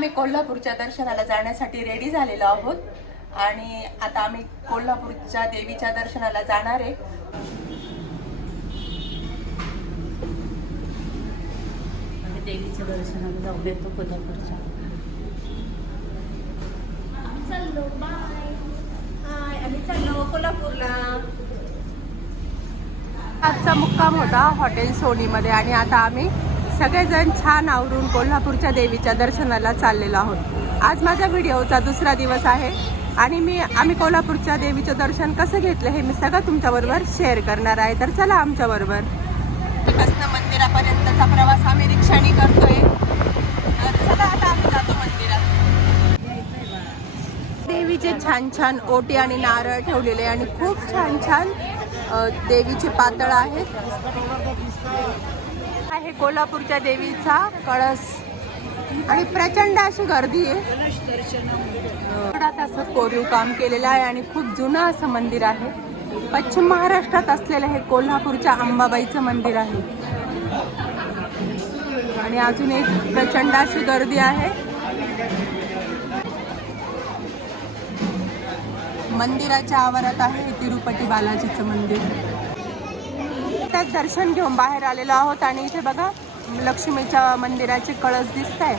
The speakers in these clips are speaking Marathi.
आम्ही कोल्हापूरच्या दर्शनाला जाण्यासाठी रेडी झालेलो आहोत आणि आता आम्ही कोल्हापूरच्या देवीच्या दर्शनाला जाणार आहे। देवीच्या दर्शनाला जाऊ देतो कोल्हापूरच्या। चलो बाय। हाय, आम्ही चाललो कोल्हापूरला। आजचा मुक्काम होता हॉटेल सोनीमध्ये आणि आता आम्ही सगळेजण छान आवरून कोल्हापूरच्या देवीच्या दर्शनाला चाललेलो आहोत। आज माझ्या व्हिडिओचा दुसरा दिवस आहे आणि आम्ही कोल्हापूरच्या देवीचं दर्शन कसं घेतलं हे मी सगळं तुमच्याबरोबर शेअर करणार आहे। तर चला आमच्याबरोबर। मंदिरापर्यंतचा प्रवास आम्ही रिक्षाने करतोय। तर चला आता आम्ही जातो मंदिरात। देवीचे छान छान ओटी आणि नारळ ठेवलेले आणि खूप छान छान देवीचे पातळ आहेत। आहे कोल्हापूरच्या देवीचा कळस आणि प्रचंड अशी गर्दी आहे। असं कोरीव काम केलेलं आहे आणि खूप जुनं असं मंदिर आहे। पश्चिम महाराष्ट्रात असलेलं हे कोल्हापूरच्या अंबाबाईचं मंदिर आहे आणि अजून एक प्रचंड अशी गर्दी आहे। मंदिराच्या आवारात आहे तिरुपती बालाजीचं मंदिर। त्यात दर्शन घेऊन बाहेर आलेलो आहोत आणि इथे बघा लक्ष्मीच्या मंदिराचे कळस दिसत आहे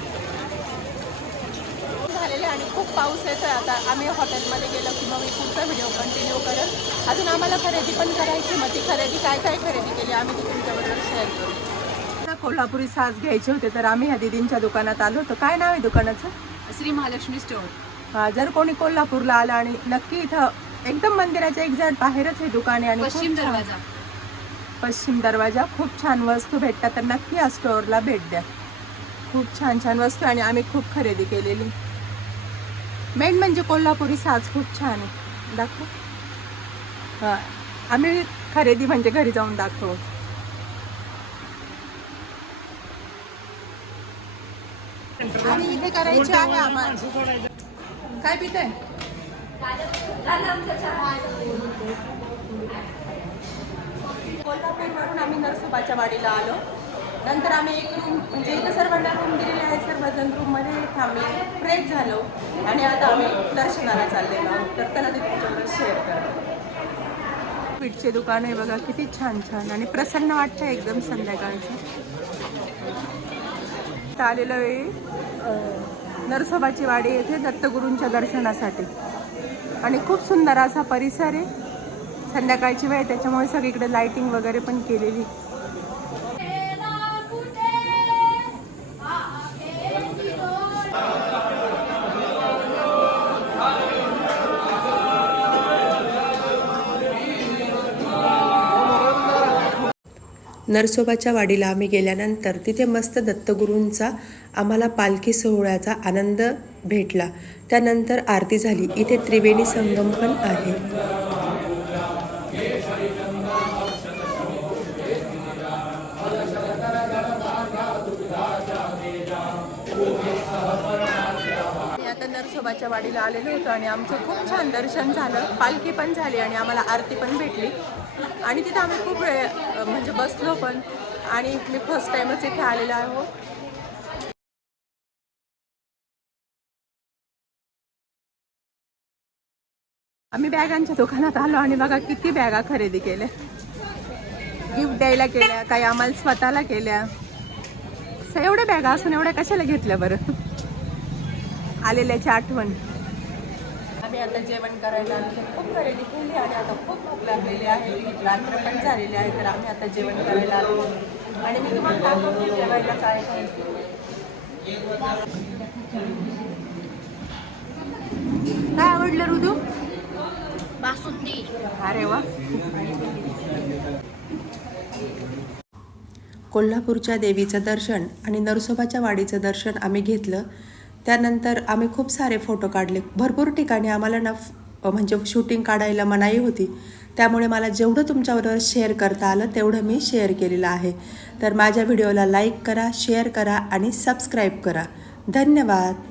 झालेले आणि खूप पाऊस येतोय। आता आम्ही हॉटेलमध्ये गेलो की मग मी पुढचा व्हिडिओ कंटिन्यू करेल। अजून आम्हाला खरेदी पण करायची, मग ती खरेदी काय काय खरेदी केली आम्ही ती तुमच्याबरोबर शेअर करू। कोल्हापुरी साज घ्यायचे होते तर आम्ही ह्या दीदींच्या दुकानात आलो होतो। काय नाव आहे दुकानाचं? श्री महालक्ष्मी स्टोअर। हा, जर कोणी कोल्हापूरला आला आणि नक्की इथं एकदम मंदिराच्या एक्झॅक्ट बाहेरच हे दुकान आहे आणि पश्चिम दरवाजा खूप छान वस्तू भेटतात। तर नक्की या स्टोअरला भेट द्या। खूप छान छान वस्तू आणि आम्ही खूप खरेदी केलेली। मेन म्हणजे कोल्हापुरी साज खूप छान आहे। दाखव। हा, आम्ही खरेदी म्हणजे घरी जाऊन दाखवू। आणि इथे करायची आहे आम्हाला। काय पिताय? कोल्हापूरवरून आम्ही नरसोबाच्या वाडीला आलो। नंतर आम्ही एक रूम म्हणजे इथं सर्वांना रूम दिलेली आहे। सर्वजण रूममध्ये थांबले, फ्रेश झालो आणि आता आम्ही दर्शनाला चाललेलो आहोत। तर त्याला तुमच्याबरोबर शेअर करतो। पीठचे दुकान आहे बघा, किती छान छान आणि प्रसन्न वाटतं एकदम संध्याकाळचं। आलेलो आहे नरसोबाची वाडी येथे दत्तगुरूंच्या दर्शनासाठी आणि खूप सुंदर असा परिसर आहे। संध्याकाळची वेळ त्याच्यामुळे सगळीकडे लाइटिंग वगैरे पण केलेली। नरसोबाच्या वाडीला आम्ही गेल्यानंतर तिथे मस्त दत्तगुरूंचा आम्हाला पालखी सोहळ्याचा आनंद भेटला। त्यानंतर आरती झाली। इथे त्रिवेणी संगम पण आहे। आता नरसोबाच्या वाडीला आलेलो होतो आणि आमचं खूप छान दर्शन झालं, पालखी पण झाली आणि आम्हाला आरती पण भेटली आणि तिथे आम्ही खूप वेळ म्हणजे बसलो पण आणि मी फर्स्ट टाइमच इथे आलेलो आहे। आम्ही बॅगांच्या दुकानात आलो आणि बघा किती बॅगा खरेदी केल्या। गिफ्ट द्यायला केल्या, काही आम्हाला स्वतःला केल्या। एवढ्या बॅगा असून एवढ्या कशाला घेतल्या बरं? आलेल्याची आठवण। आम्ही आता जेवण करायला आलो, खूप खरेदी केली आणि आता खूप भूक लागलेली आहे। रात्र पण झालेली आहे तर आम्ही आता जेवण करायला आलो आणि मी तुम्हाला दाखवते जेवायला काय आहे। काय आवडलं ऋतू? बासुंदी। अरे वा। कोल्हापूरच्या देवीचं दर्शन आणि नरसोबाच्या वाडीचं दर्शन आम्ही घेतलं। त्यानंतर आम्ही खूप सारे फोटो काढले। भरपूर ठिकाणी आम्हाला म्हणजे शूटिंग काढायला मनाई होती, त्यामुळे मला जेवढं तुमच्याबरोबर शेअर करता आलं तेवढं मी शेअर केलेलं आहे। तर माझ्या व्हिडिओला लाईक करा, शेअर करा आणि सबस्क्राईब करा। धन्यवाद।